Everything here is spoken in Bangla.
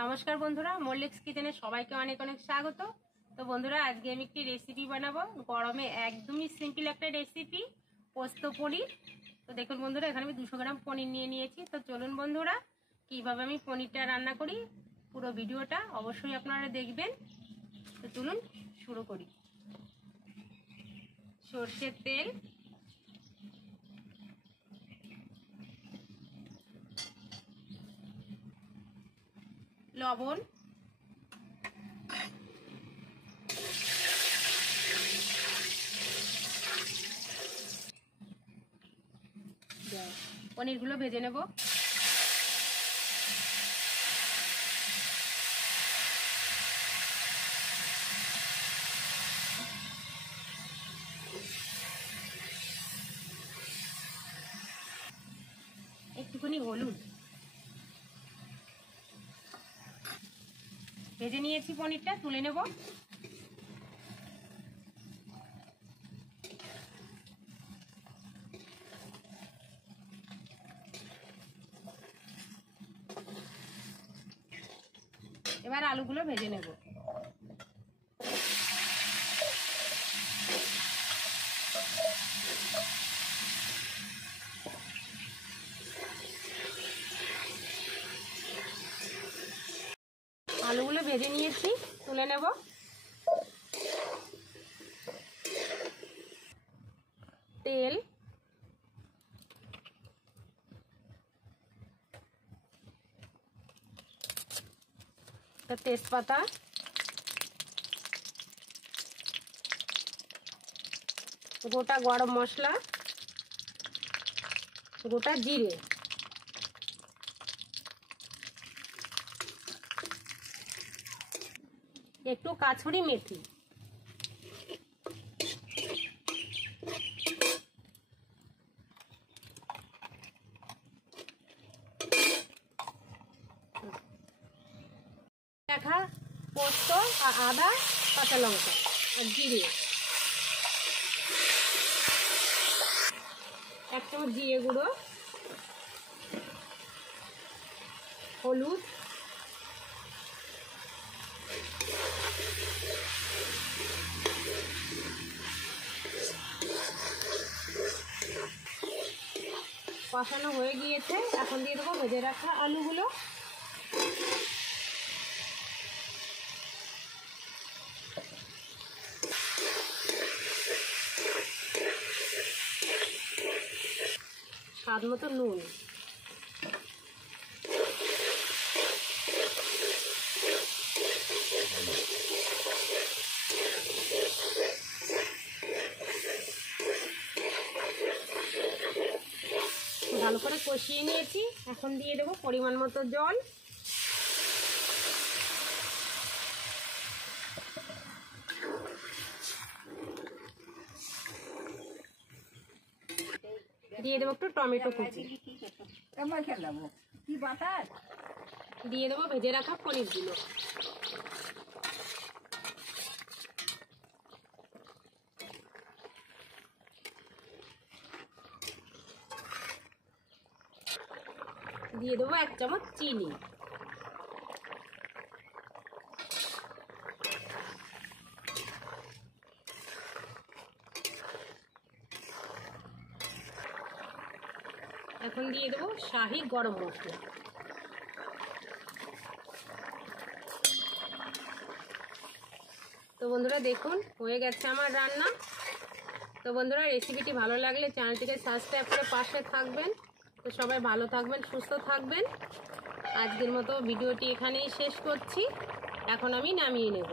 নমস্কার বন্ধুরা, মল্লিক্স কিচেনে সবাইকে অনেক অনেক স্বাগত। তো বন্ধুরা, আজকে আমি একটি রেসিপি বানাবো, গরমে একদমই সিম্পল একটা রেসিপি, পোস্ত পনির। তো দেখুন বন্ধুরা, এখানে আমি 200 গ্রাম পনির নিয়ে নিয়েছি। তো চলুন বন্ধুরা, কিভাবে আমি পনিরটা রান্না করি পুরো ভিডিওটা অবশ্যই আপনারা দেখবেন। তো চলুন শুরু করি। সরষের তেল, লবণ, পনিরগুলো ভেজে নেব। একটুখানি হলুদ, ভেজে নিয়েছি পনিরটা, তুলে নেব। এবার আলুগুলো ভেজে নেব। আলুগুলো ভেজে নিয়েছি, তুলে নেব। তেল, তেজপাতা, গোটা গরম মশলা, গোটা জিরে, একটু কাছুরি মেথি, রাখা পোস্ত আর আদা, কাঁচা লঙ্কা আর জিরে, 1 চামচ জিরে গুঁড়ো, হলুদ, কষানো হয়ে গিয়েছে। এখন দিয়ে দেবো ভেজে রাখা আলুগুলো। স্বাদ মতো নুন, ভালো করে কষিয়ে নিয়েছি। এখন দিয়ে দেবো পরিমাণ মতো জল। দিয়ে দেবো একটু টমেটো কুচি, দিয়ে দেবো ভেজে রাখা পনিরগুলো। দিয়ে দেবো 1 চামচ চিনি। এখন দিয়ে দেবো শাহি গরম মশলা। তো বন্ধুরা দেখুন, হয়ে গেছে আমার রান্না। তো বন্ধুরা, রেসিপিটি ভালো লাগলে চ্যানেলটিকে সাবস্ক্রাইব করে পাশে থাকবেন। তো সবাই ভালো থাকবেন, সুস্থ থাকবেন। আজকের মতো ভিডিওটি এখানেই শেষ করছি। এখন আমি নামিয়ে নেব।